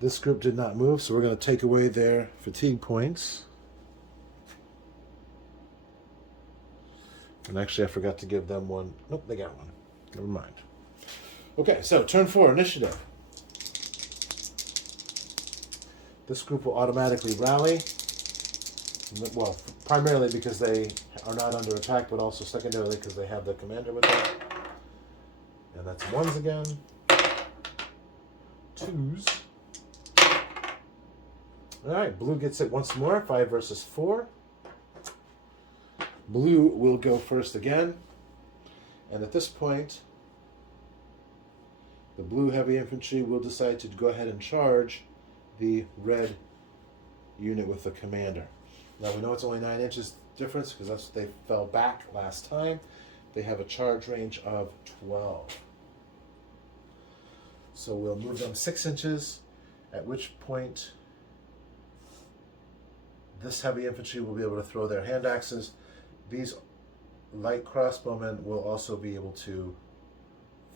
This group did not move, so we're going to take away their fatigue points. And actually, I forgot to give them one. Nope, they got one. Never mind. Okay, so turn 4, initiative. This group will automatically rally. Well, primarily because they are not under attack, but also secondarily because they have the commander with them. And that's 1s again. 2s. Alright, blue gets it once more. 5 versus 4. Blue will go first again. And at this point, the blue heavy infantry will decide to go ahead and charge the red unit with the commander. Now we know it's only 9 inches difference because that's what they fell back last time. They have a charge range of 12. So we'll move them 6 inches, at which point this heavy infantry will be able to throw their hand axes. These light crossbowmen will also be able to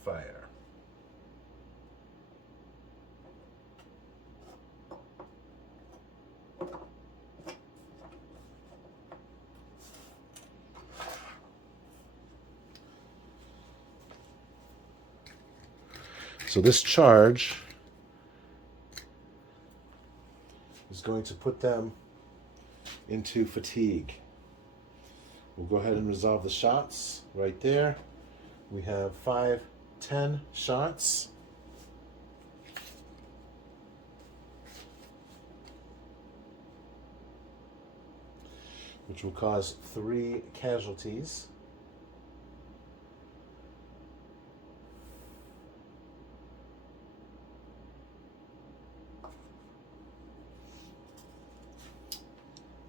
fire. So this charge is going to put them into fatigue. We'll go ahead and resolve the shots right there. We have 5, 10 shots. Which will cause 3 casualties.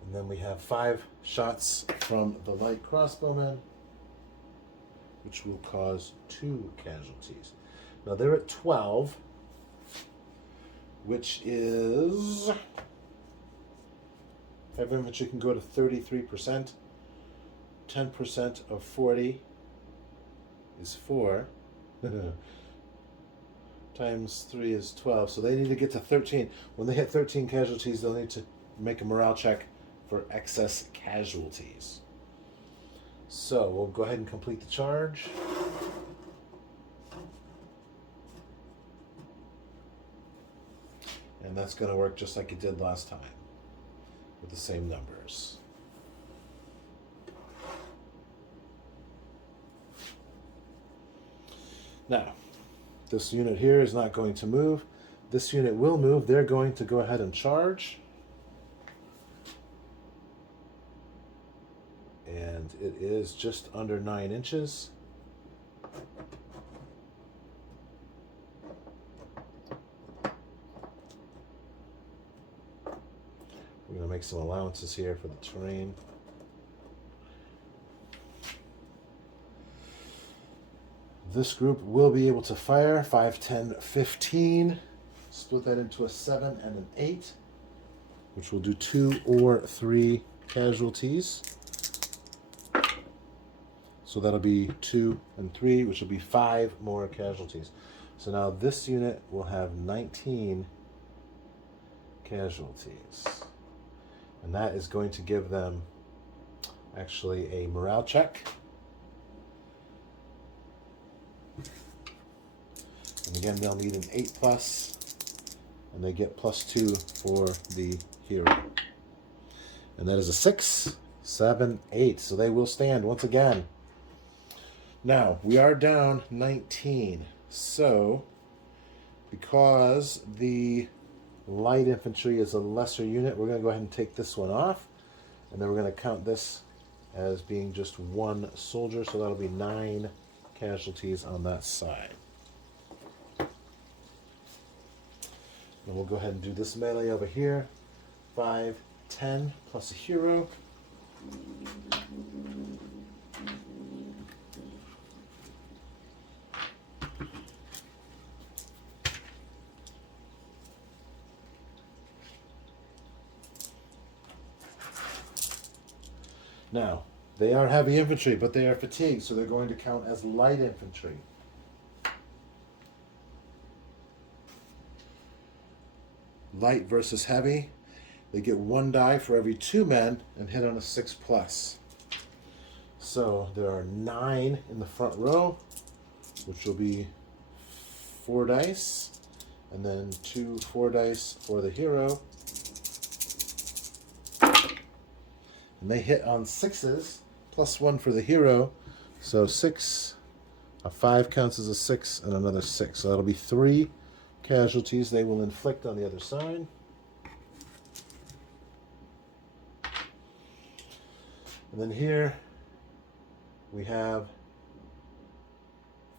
And then we have 5 shots from the light crossbowmen, which will cause 2 casualties. Now they're at 12, which is... Heavy infantry can go to 33%. 10% of 40 is 4. Times 3 is 12. So they need to get to 13. When they hit 13 casualties, they'll need to make a morale check for excess casualties. So we'll go ahead and complete the charge. And that's going to work just like it did last time, with the same numbers. Now, this unit here is not going to move. This unit will move. They're going to go ahead and charge. And it is just under 9 inches. We're going to make some allowances here for the terrain. This group will be able to fire 5, 10, 15. Split that into a 7 and an 8, which will do 2 or 3 casualties. So that'll be 2 and 3, which will be 5 more casualties. So now this unit will have 19 casualties. And that is going to give them actually a morale check. And again, they'll need an 8+, and they get +2 for the hero. And that is a 6, 7, 8. So they will stand once again. Now, we are down 19. So, because the light infantry is a lesser unit, we're going to go ahead and take this one off. And then we're going to count this as being just 1 soldier. So that'll be 9 casualties on that side. And we'll go ahead and do this melee over here. 5, 10 plus a hero. Now, they are heavy infantry, but they are fatigued, so they're going to count as light infantry. light versus heavy. They get 1 die for every 2 men and hit on a 6+. So there are 9 in the front row, which will be 4 dice, and then 2 4 dice for the hero. And they hit on 6s, +1 for the hero. So 6, a 5 counts as a 6, and another 6. So that'll be 3 casualties they will inflict on the other side. And then here we have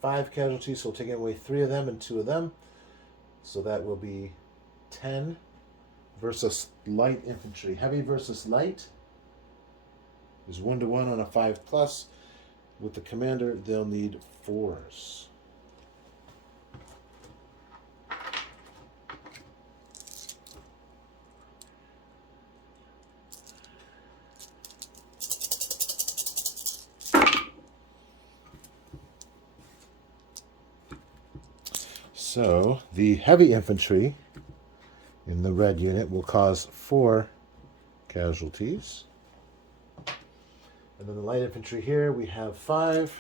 5 casualties, so we'll take away 3 of them and 2 of them. So that will be 10 versus light infantry. Heavy versus light is 1-to-1 on a 5+. With the commander, they'll need 4s. So the heavy infantry in the red unit will cause 4 casualties. And then the light infantry here, we have 5.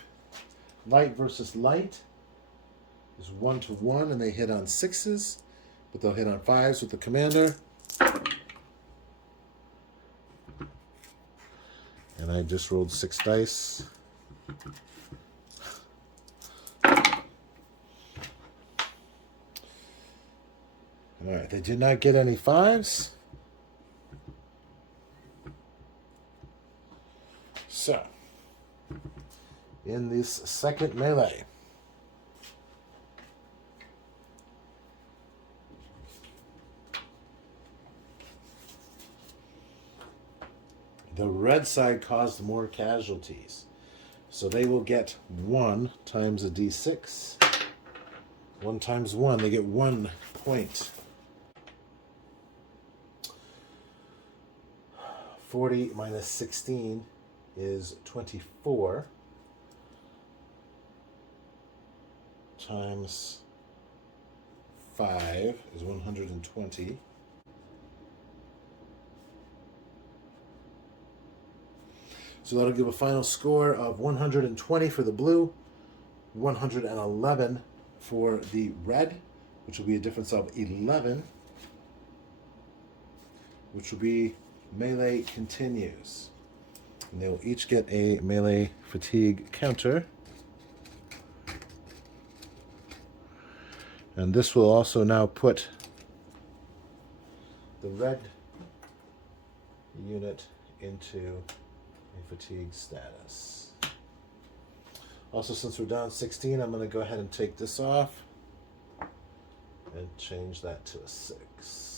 Light versus light is 1-to-1, and they hit on 6s, but they'll hit on 5s with the commander. And I just rolled 6 dice. All right, they did not get any 5s. So, in this second melee, the red side caused more casualties. So they will get 1 times a d6. 1 times 1, they get 1 point. 40 minus 16 is 24 times 5 is 120. So that'll give a final score of 120 for the blue, 111 for the red, which will be a difference of 11, which will be melee continues. And they will each get a melee fatigue counter. And this will also now put the red unit into a fatigue status. Also, since we're down 16, I'm going to go ahead and take this off and change that to a 6.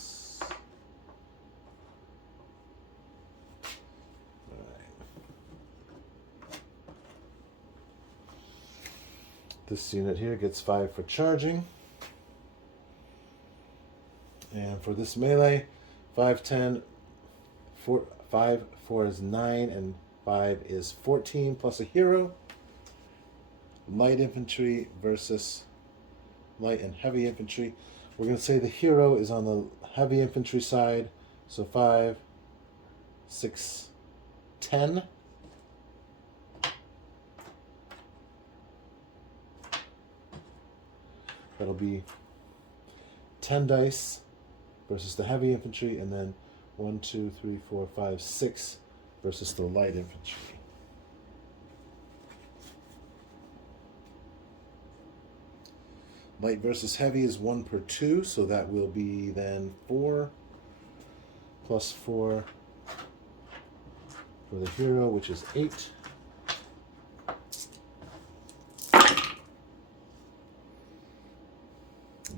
This unit here gets 5 for charging. And for this melee, 5, 10, 4, 5, 4 is 9, and 5 is 14, plus a hero. Light infantry versus light and heavy infantry. We're going to say the hero is on the heavy infantry side. So 5, 6, 10. That'll be 10 dice versus the heavy infantry, and then 1, 2, 3, 4, 5, 6 versus the light infantry. Light versus heavy is 1 per 2, so that will be then 4 plus 4 for the hero, which is 8.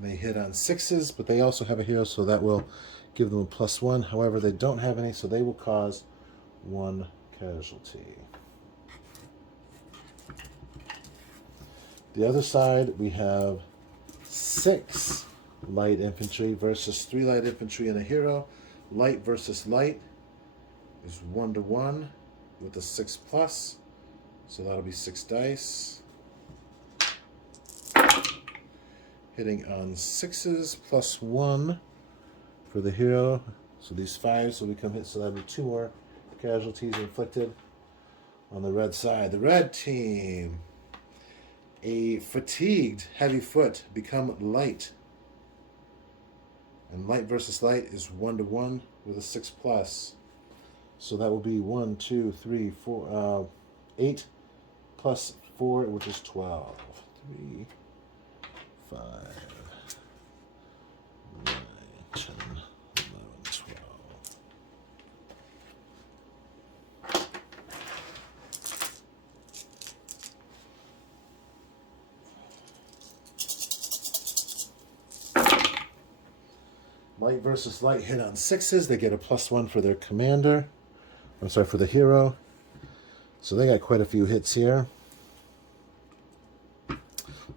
They hit on 6s, but they also have a hero, so that will give them a +1. However, they don't have any, so they will cause 1 casualty. The other side, we have 6 light infantry versus 3 light infantry and a hero. Light versus light is 1-to-1 with a 6+, so that'll be 6 dice. Hitting on 6s +1 for the hero. So these 5s will become hits, so that'll be 2 more casualties inflicted on the red side. The red team, a fatigued heavy foot become light. And light versus light is 1-to-1 with a 6+. So that will be 1, 2, 3, 4, 8 plus 4, which is 12. 3, 5, 9, 10, 11, 12. Light versus light hit on 6s. They get a +1 for their commander. I'm sorry, for the hero. So they got quite a few hits here.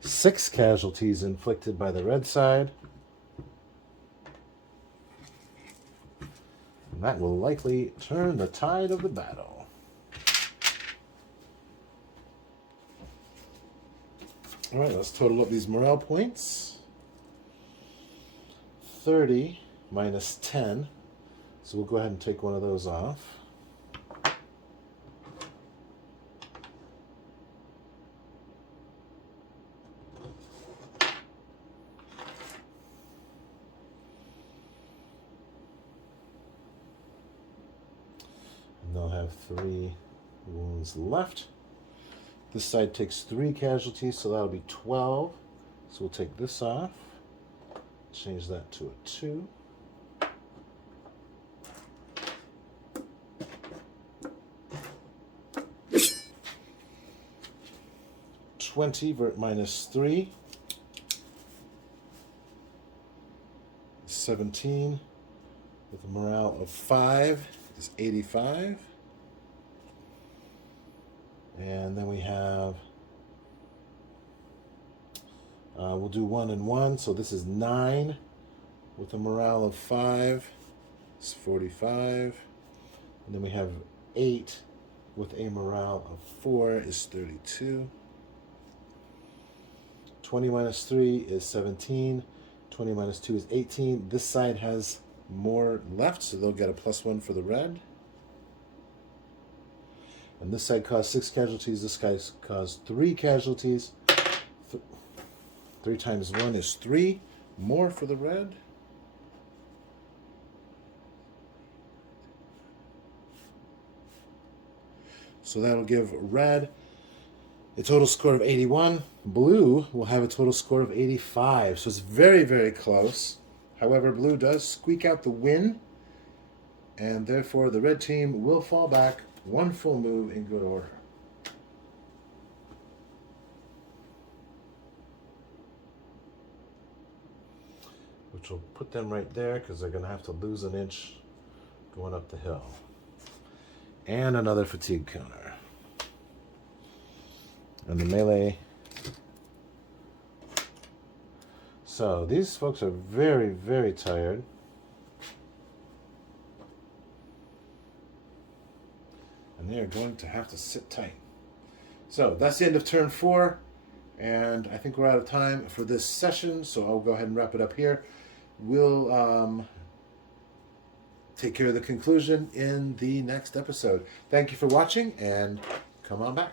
6 casualties inflicted by the red side. And that will likely turn the tide of the battle. All right, let's total up these morale points. 30 minus 10. So we'll go ahead and take one of those off. And they'll have 3 wounds left. This side takes 3 casualties, so that'll be 12. So we'll take this off. Change that to a 2. minus 3. 17 with a morale of 5 is 85. And then we have we'll do 1 and 1, so this is 9 with a morale of 5. It's 45. And then we have 8 with a morale of 4 is 32. 20 minus 3 is 17. 20 minus 2 is 18. This side has more left, so they'll get a +1 for the red. And this side caused 6 casualties. This guy caused 3 casualties. 3 times 1 is 3. More for the red. So that'll give red a total score of 81. Blue will have a total score of 85. So it's very, very close. However, blue does squeak out the win. And therefore, the red team will fall back 1 full move in good order. Which will put them right there because they're going to have to lose an inch going up the hill. And another fatigue counter. And the melee. So these folks are very, very tired. And they are going to have to sit tight. So that's the end of turn 4. And I think we're out of time for this session, so I'll go ahead and wrap it up here. We'll take care of the conclusion in the next episode. Thank you for watching, and come on back.